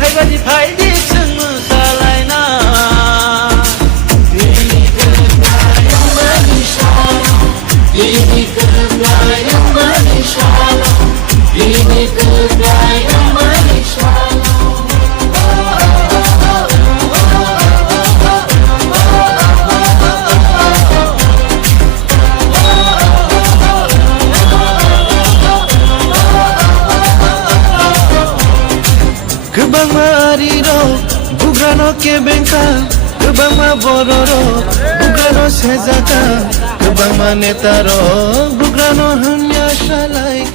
Haibadi phaidi chungmu salaina Bini kebayang manisalo Bini kebayang manisalo Bini kebayang manisalo Bwma Bugrano ke bengka Bwma Bodol Bugrano sejata Bwma netaro Bugrano hanya shalai